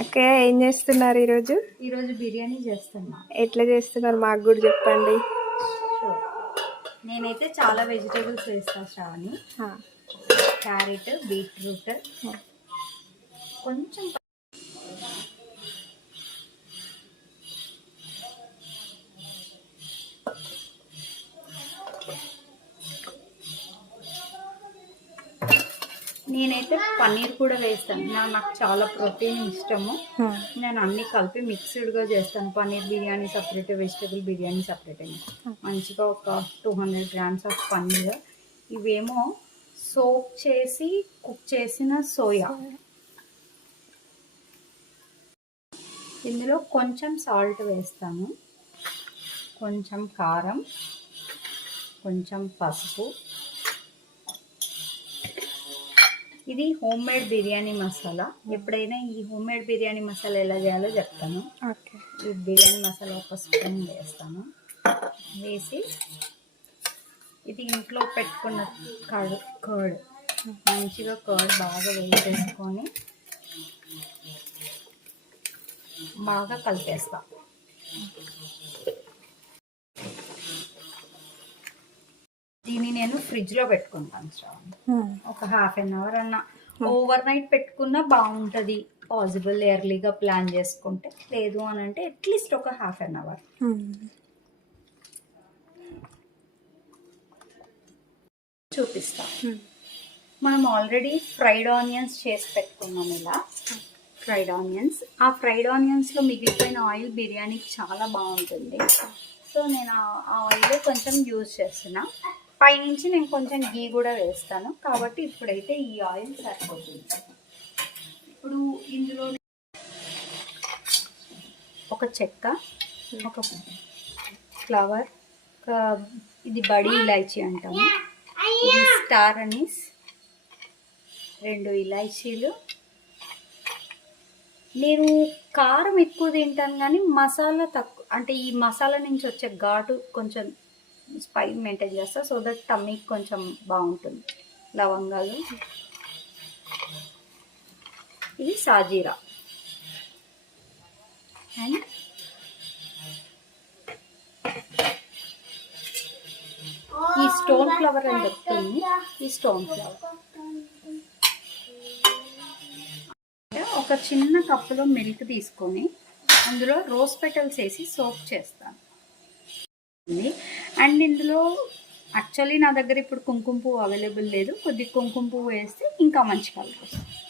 అక్క ఏం చేస్తున్నారు ఈరోజు? ఈరోజు బిర్యానీ చేస్తున్నా. ఎట్లా చేస్తున్నారు మాకు కూడా చెప్పండి. నేనైతే చాలా వెజిటేబుల్స్ వేస్తాను శ్రావణి. క్యారెట్, బీట్రూట్, కొంచెం నేనైతే పన్నీర్ కూడా వేస్తాను. నాకు చాలా ప్రోటీన్ ఇష్టము. నేను అన్ని కలిపి మిక్స్డ్గా చేస్తాను. Paneer biryani separate, vegetable biryani separate అని మంచిగా ఒక 200 grams ఆఫ్ పన్నీర్. ఇవేమో సోక్ చేసి కుక్ చేసిన సోయా. ఇందులో కొంచెం సాల్ట్ వేస్తాను, కొంచెం కారం, కొంచెం పసుపు. ఇది హోమ్ మేడ్ బిర్యానీ మసాలా. ఎప్పుడైనా ఈ హోమ్ మేడ్ బిర్యానీ మసాలా ఎలా చేయాలో చెప్తాను. ఈ బిర్యానీ మసాలా ఒక స్పూన్ వేస్తాను. వేసి ఇది ఇంట్లో పెట్టుకున్న కర్డ్ మంచిగా కర్డ్ బాగా వేసేసుకొని బాగా కలిపేస్తా. దీన్ని నేను ఫ్రిడ్జ్లో పెట్టుకుంటాను శ్రావణి. ఒక 1/2 hour అన్న ఓవర్ నైట్ పెట్టుకున్నా బాగుంటుంది. పాసిబుల్ ఎర్లీగా ప్లాన్ చేసుకుంటే, లేదు అని అంటే అట్లీస్ట్ ఒక 1/2 hour. చూపిస్తా. మనం ఆల్రెడీ ఫ్రైడ్ ఆనియన్స్ చేసి పెట్టుకున్నాం. ఇలా ఫ్రైడ్ ఆనియన్స్, ఆ ఫ్రైడ్ ఆనియన్స్లో మిగిలిపోయిన ఆయిల్ బిర్యానీకి చాలా బాగుంటుంది. సో నేను ఆ ఆయిల్ కొంచెం యూజ్ చేస్తున్నా. పైనుంచి నేను కొంచెం గీ కూడా వేస్తాను. కాబట్టి ఇప్పుడైతే ఈ ఆయిల్ సరిపోతుంది. ఇప్పుడు ఇందులో ఒక చెక్క, ఒక ఫ్లవర్, ఇది బడి ఇలాచీ అంటాము, ఇది స్టార్ అనీస్, 2 ఇలాచీలు. నేను కారం ఎక్కువ తింటాను కానీ మసాలా తక్కువ. అంటే ఈ మసాలా నుంచి వచ్చే ఘాటు కొంచెం స్పైస్ మెయింటైన్ చేస్తా, సో దట్ టమ్మీకి కొంచెం బాగుంటుంది. లవంగాలు, ఇది సాజీరా, అండ్ ఈ స్టోన్ ఫ్లవర్ అని చెప్తుంది. ఈ స్టోన్ ఫ్లవర్ ఒక చిన్న కప్పులో మిల్క్ తీసుకొని అందులో రోజ్ పెటల్స్ వేసి సోక్ చేస్తాను. అండ్ ఇందులో యాక్చువల్లీ నా దగ్గర ఇప్పుడు కుంకుమ పువ్వు అవైలబుల్ లేదు. కొద్ది కుంకుమ పువ్వు వేస్తే ఇంకా మంచి కలర్ వస్తుంది.